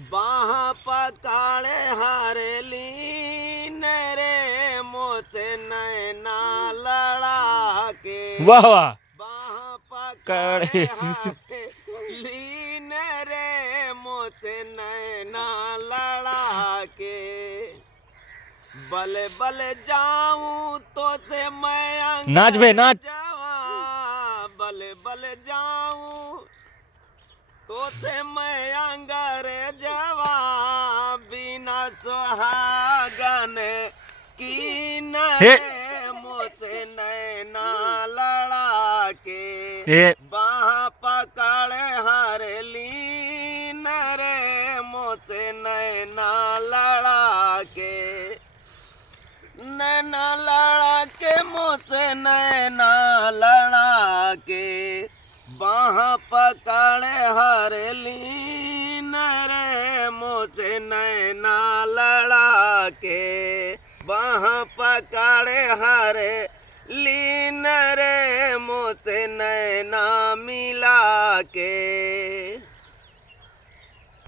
बाह पकाड़े हरेली रे मोसे नैना लड़ा के। वाह वाह। बाह पकाड़े हरेली रे मोसे नैना लड़ा के। बले बले जाऊं तो से मैं नाच बे अंगर नाच। जावा। बले बले जाऊं तो से मैं अंगर जवा। बिना सुहागन की हे नरे मोसे नैना लड़ा के। हे बाह पकड़े हरली नरे मोसे नैना लड़ा के। नैना लड़ा के मोसे नैना लड़ा के। बाह पकड़े हरली रे मोसे नैना लड़ा के। बाह पकड़े हरली रे मोसे नैना मिला के।